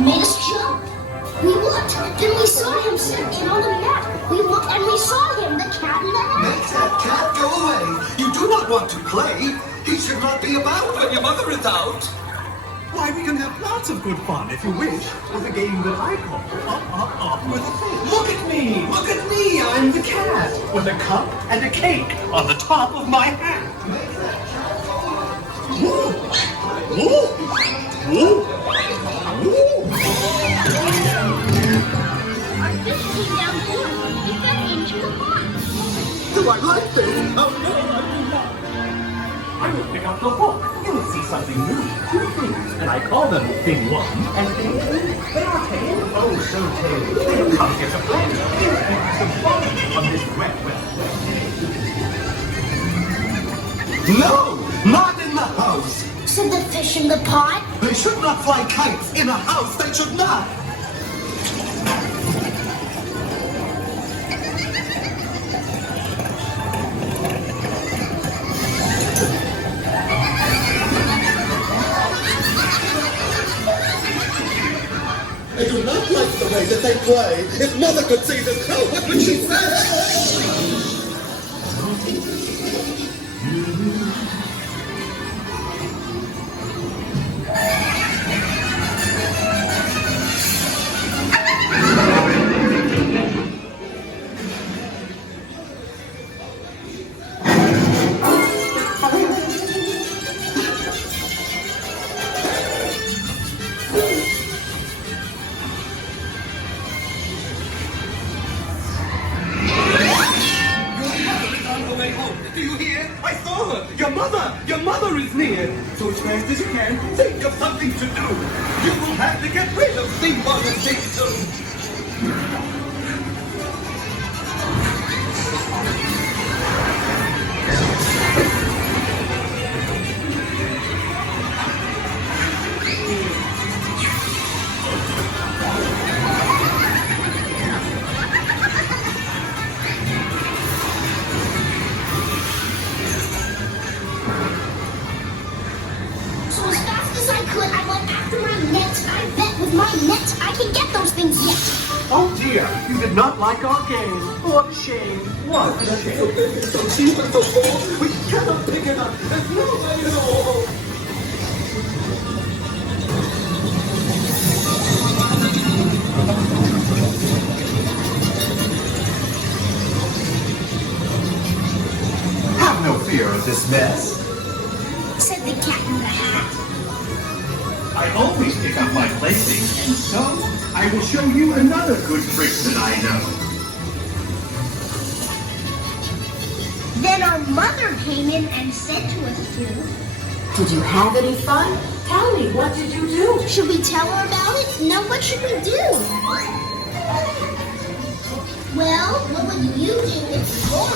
made us jump. We looked, then we saw him sitting on the mat. We looked and we saw him, the cat in the hat. Make that cat go away. You do not want to play. He should not be about when your mother is out. Why, we can have lots of good fun, if you wish, with a game that I call Up with a Fish. Look at me! Look at me! I'm the cat, with a cup and a cake on the top of my hat. Woo! Woo! Woo! Woo! Our fish came down here. He fell into the pond. Do I like this? Oh, no, I do not. I will pick up the hook. You will see something new. Two things, and I call them Thing 1 and Thing 2. They are tame, oh so tame. They have come here to play. Here and have some fun on this wet day. No! Not in the house! So the fish in the pond? They should not fly kites in a house. They should not! I do not like the way that they play. If Mother could see this, oh, what would she say? Do you hear? I saw her! Your mother! Your mother is near! So as fast as you can, think of something to do! You will have to get rid of Thing 1 and Thing 2! So as fast as I could, I went after my net. I bet with my net, I can get those things yet. Oh dear, you did not like our game. What a shame. What a shame. So cheap and so full, we cannot pick it up. There's no way at all. Have no fear of this mess. Said the cat in the hat. I always pick up my playthings, and so I will show you another good trick that I know. Then our mother came in and said to us to. Did you have any fun? Tell me, what did you do? Should we tell her about it? No, what should we do? Well, what would you do if your